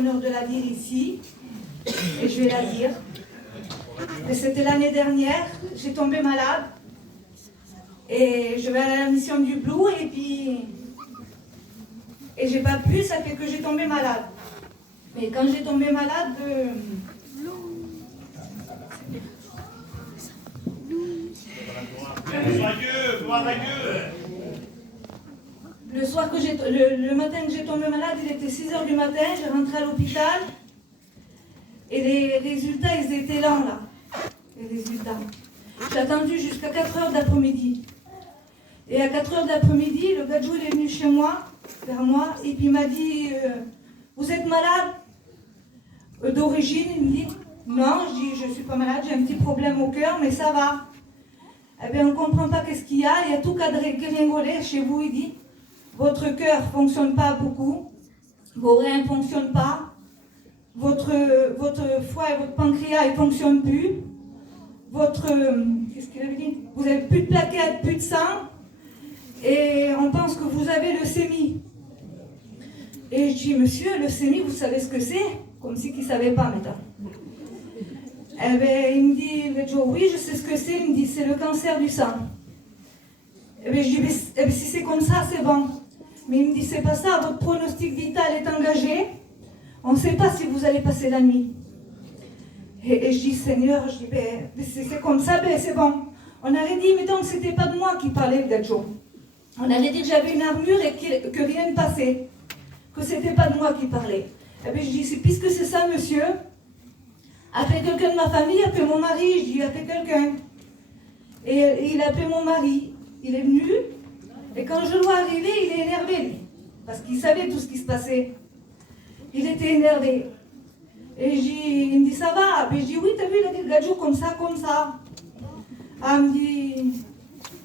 l'honneur de la dire ici, et je vais la dire. Et c'était l'année dernière, j'ai tombé malade, et je vais aller à la mission du Blue, et j'ai pas pu, ça fait que j'ai tombé malade. Mais quand j'ai tombé malade, le soir le matin que j'ai tombé malade, il était 6h du matin, j'ai rentré à l'hôpital, et les résultats, ils étaient lents là, les résultats. J'ai attendu jusqu'à 4h d'après-midi. Et à 4h d'après-midi, le gadjou il est venu chez moi, vers moi, et puis il m'a dit vous êtes malade d'origine? Il me dit non, je dis je ne suis pas malade, j'ai un petit problème au cœur, mais ça va. Eh bien, on ne comprend pas qu'est-ce qu'il y a tout gringolé chez vous, il dit votre cœur ne fonctionne pas beaucoup, vos reins ne fonctionnent pas, votre foie et votre pancréas ne fonctionnent plus, qu'est-ce qu'il avait dit? Vous n'avez plus de plaquettes, plus de sang, et on pense que vous avez leucémie. Et je dis, monsieur, leucémie, vous savez ce que c'est? Comme si qu'il ne savait pas maintenant. Eh bien, il me dit, oui, je sais ce que c'est. Il me dit, c'est le cancer du sang. Eh bien, je dis, si c'est comme ça, c'est bon. Mais il me dit, c'est pas ça, votre pronostic vital est engagé. On ne sait pas si vous allez passer la nuit. Et je dis, Seigneur, je dis, c'est comme ça, c'est bon. On aurait dit, mettons que c'était pas de moi qui parlait, Gadjo. On allait dire que j'avais une armure et que rien ne passait. Que c'était pas de moi qui parlait. Eh bien, je dis, puisque c'est ça, monsieur, appelez quelqu'un de ma famille, appelez mon mari. Je dis, appelez quelqu'un. Et il a appelé mon mari. Il est venu. Et quand je le vois arriver, il est énervé, lui. Parce qu'il savait tout ce qui se passait. Il était énervé. Et il me dit, ça va? Et je dis, oui, t'as vu, il a dit, Gadjou, comme ça, comme ça. Ah, il me dit...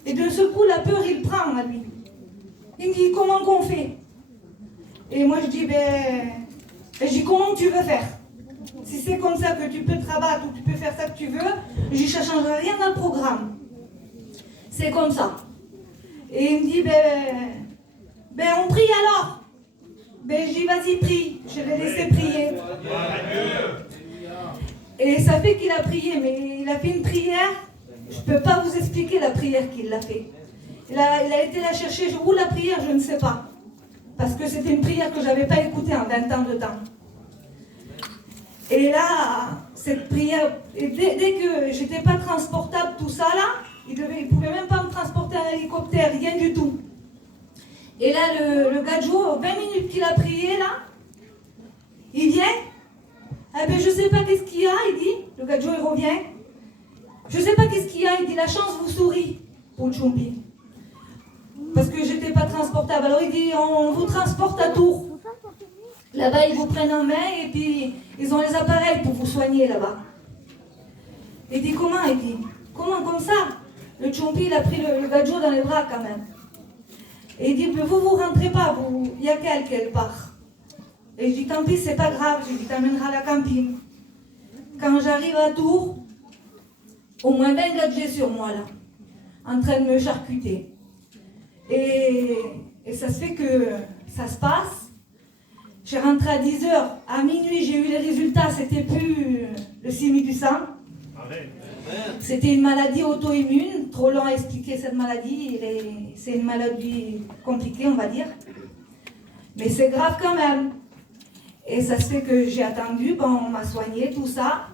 Et de ce coup, la peur, il prend à lui. Il me dit, comment qu'on fait? Et moi, je dis, et je dis, comment tu veux faire? Si c'est comme ça que tu peux te rabattre ou tu peux faire ça que tu veux, je dis, ça ne changera rien dans le programme. C'est comme ça. Et il me dit, on prie alors. Je dis, vas-y, prie. Je l'ai laissé prier. Et ça fait qu'il a prié, mais il a fait une prière. Je ne peux pas vous expliquer la prière qu'il a fait. Il a été la chercher. Où la prière, je ne sais pas. Parce que c'était une prière que je n'avais pas écoutée en 20 ans de temps. Et là, cette prière, et dès que je n'étais pas transportable, tout ça là, il ne pouvait même pas me transporter en hélicoptère, rien du tout. Et là, le gadjou, 20 minutes qu'il a prié là, il vient. Eh bien, je ne sais pas qu'est-ce qu'il y a, il dit. Le gadjou, il revient. Je ne sais pas qu'est-ce qu'il y a, il dit, la chance vous sourit pour le Tchombi. Parce que je n'étais pas transportable. Alors il dit, on vous transporte à Tours. Là-bas, ils vous prennent en main et puis ils ont les appareils pour vous soigner là-bas. Il dit, comment? Il dit, comment comme ça? Le Tchombi, il a pris le gadjou dans les bras quand même. Et il dit, mais vous rentrez pas, il y a qu'elle part. Et je dis, tant pis, c'est pas grave, je dis, t'emmèneras à la campine. Quand j'arrive à Tours, au moins 20 gadgets sur moi là, en train de me charcuter. Et ça se fait que ça se passe. J'ai rentré à 10h, à minuit j'ai eu les résultats, c'était plus le leucémie du sang. C'était une maladie auto-immune, trop long à expliquer cette maladie, c'est une maladie compliquée on va dire. Mais c'est grave quand même. Et ça se fait que j'ai attendu, on m'a soigné, tout ça.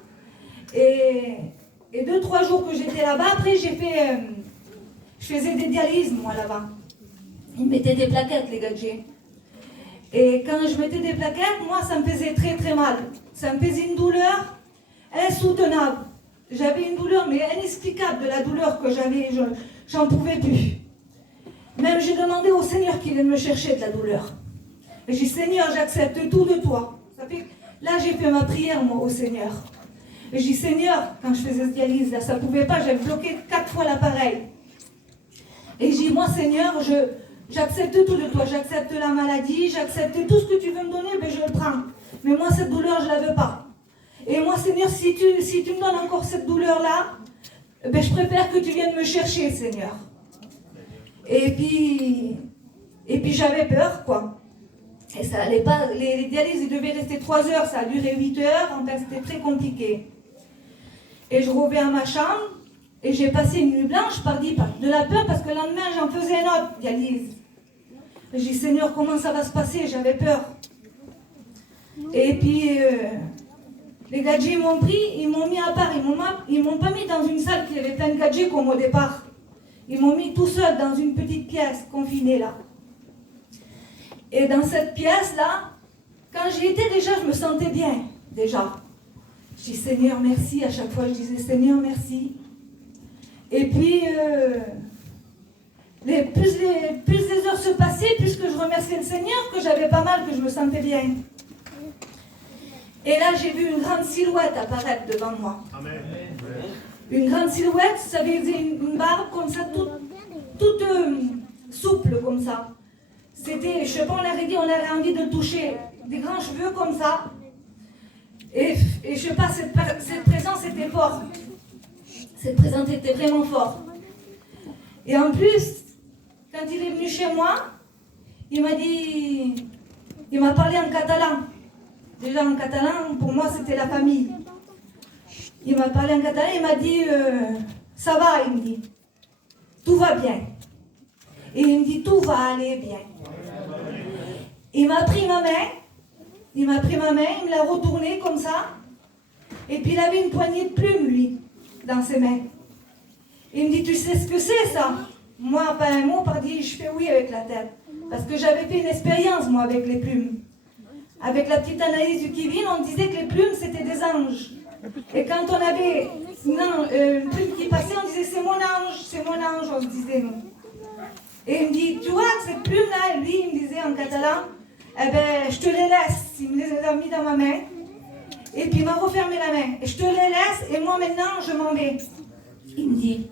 Et 2-3 jours que j'étais là-bas, après je faisais des dialyses moi là-bas. Ils mettaient des plaquettes les gadgets. Et quand je mettais des plaquettes, moi ça me faisait très très mal. Ça me faisait une douleur insoutenable. J'avais une douleur mais inexplicable de la douleur que j'avais, j'en pouvais plus. Même j'ai demandé au Seigneur qu'il vienne me chercher de la douleur. Et j'ai dit Seigneur, j'accepte tout de toi. Ça fait, là j'ai fait ma prière moi au Seigneur. Et j'ai dit Seigneur, quand je faisais ce dialyse, là ça ne pouvait pas, j'avais bloqué 4 fois l'appareil. Et j'ai dit moi Seigneur, j'accepte tout de toi, j'accepte la maladie, j'accepte tout ce que tu veux me donner, je le prends. Mais moi cette douleur je ne la veux pas. Et moi Seigneur, si tu me donnes encore cette douleur-là, je préfère que tu viennes me chercher Seigneur. Et puis j'avais peur quoi. Et ça allait pas, les dialyses, ils devaient rester 3 heures, ça a duré 8 heures, enfin c'était très compliqué. Et je reviens à ma chambre, et j'ai passé une nuit blanche, de la peur, parce que le lendemain, j'en faisais une autre dialyse. J'ai dit, Seigneur, comment ça va se passer? J'avais peur. Et puis, les gadgets m'ont pris, ils m'ont mis à part, ils m'ont pas mis dans une salle qui avait plein de gadgets comme au départ. Ils m'ont mis tout seul dans une petite pièce, confinée là. Et dans cette pièce-là, quand j'y étais déjà, je me sentais bien, déjà. Je dis Seigneur, merci. À chaque fois, je disais Seigneur, merci. Et puis, plus les heures se passaient, plus que je remerciais le Seigneur, que j'avais pas mal, que je me sentais bien. Et là, j'ai vu une grande silhouette apparaître devant moi. Amen. Une grande silhouette, ça avait une barbe comme ça, toute souple comme ça. C'était, je sais pas, on avait envie de le toucher. Des grands cheveux comme ça. Et je sais pas, cette présence était forte. Cette présence était vraiment forte. Et en plus, quand il est venu chez moi, il m'a parlé en catalan. Déjà en catalan, pour moi, c'était la famille. Il m'a parlé en catalan, il m'a dit, ça va, il me dit. Tout va bien. Et il me dit, tout va aller bien. Il m'a pris ma main, il me l'a retournée comme ça, et puis il avait une poignée de plumes, lui, dans ses mains. Il me dit, tu sais ce que c'est, ça? Moi, pas un mot, je fais oui avec la tête. Parce que j'avais fait une expérience, moi, avec les plumes. Avec la petite analyse du Kevin, on disait que les plumes, c'était des anges. Et quand on avait une plume qui passait, on disait, c'est mon ange, on se disait, nous. Et il me dit, tu vois, ces plumes-là, lui, il me disait en catalan, eh ben, je te les laisse. Il me les a mis dans ma main. Et puis il m'a refermé la main. Et je te les laisse, et moi maintenant, je m'en vais. Il me dit.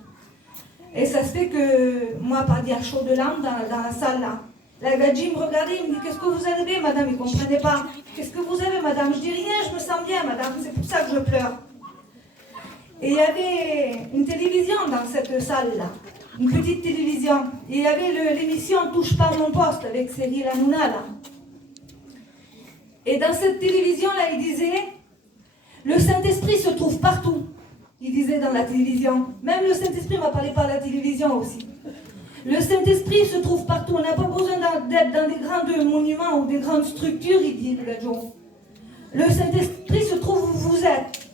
Et ça se fait que, moi, par dire chaud de l'âme dans la salle là. La gadji me regardait, il me dit, qu'est-ce que vous avez, madame? Il ne comprenait pas. Qu'est-ce que vous avez, madame? Je dis rien, je me sens bien, madame. C'est pour ça que je pleure. Et il y avait une télévision dans cette salle-là. Une petite télévision. Et il y avait l'émission Touche pas à mon poste avec Cyril Hanouna, là. Et dans cette télévision-là, il disait, le Saint-Esprit se trouve partout. Il disait dans la télévision. Même le Saint-Esprit m'a parlé par la télévision aussi. Le Saint-Esprit se trouve partout. On n'a pas besoin d'être dans des grands monuments ou des grandes structures, il dit le gadjo. Le Saint-Esprit se trouve où vous êtes.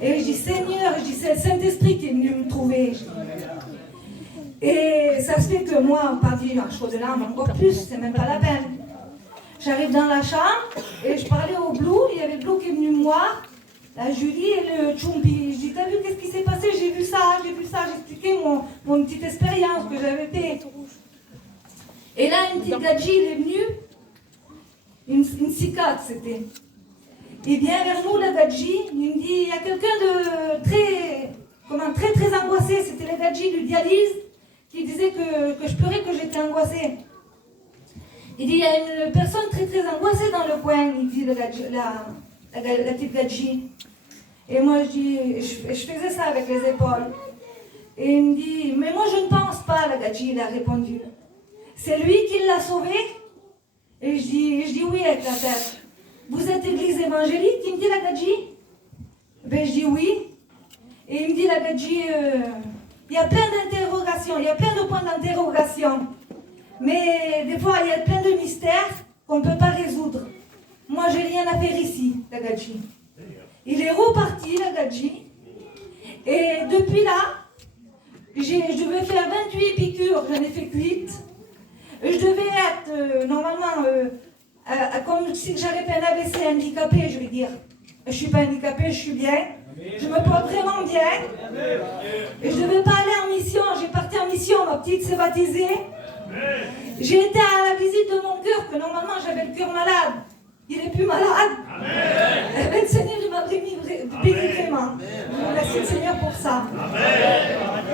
Et je dis, Seigneur, c'est le Saint-Esprit qui est venu me trouver. Et ça se fait que moi, par dire chaud de l'âme, encore plus, c'est même pas la peine. J'arrive dans la chambre et je parlais au Blue, il y avait le Blue qui est venu me voir, la Julie et le Chumpi. Je dis, t'as vu qu'est-ce qui s'est passé? J'ai vu ça, j'expliquais mon petite expérience que j'avais fait. Et là, une petite gadji, il est venu, une cicatrice c'était. Il vient vers nous, la gadji, il me dit, il y a quelqu'un de très angoissé, c'était la gadji du dialyse, qui disait que je pleurais, que j'étais angoissée. Il dit, il y a une personne très angoissée dans le coin, il dit la petite gadji. Et moi, je faisais ça avec les épaules. Et il me dit, mais moi, je ne pense pas, la gadji, il a répondu. C'est lui qui l'a sauvé? Et je dis oui avec la tête. Vous êtes église évangélique? Il me dit, la gadji? Ben, je dis oui. Et il me dit, la gadji, il y a plein d'interrogations, il y a plein de points d'interrogation. Mais des fois, il y a plein de mystères qu'on ne peut pas résoudre. Moi, j'ai rien à faire ici, la gadji. Il est reparti, la gadji. Et depuis là, je devais faire 28 piqûres, j'en ai fait 8. Je devais être, normalement, comme si j'avais fait un AVC handicapé, je vais dire. Je ne suis pas handicapée, je suis bien. Je me porte vraiment bien. Et je ne devais pas aller en mission. J'ai parti en mission, ma petite s'est baptisée. J'ai été à la visite de mon cœur, que normalement j'avais le cœur malade. Il n'est plus malade. Et bien, le Seigneur, il m'a béni vraiment. Je remercie le Seigneur pour ça. Amen.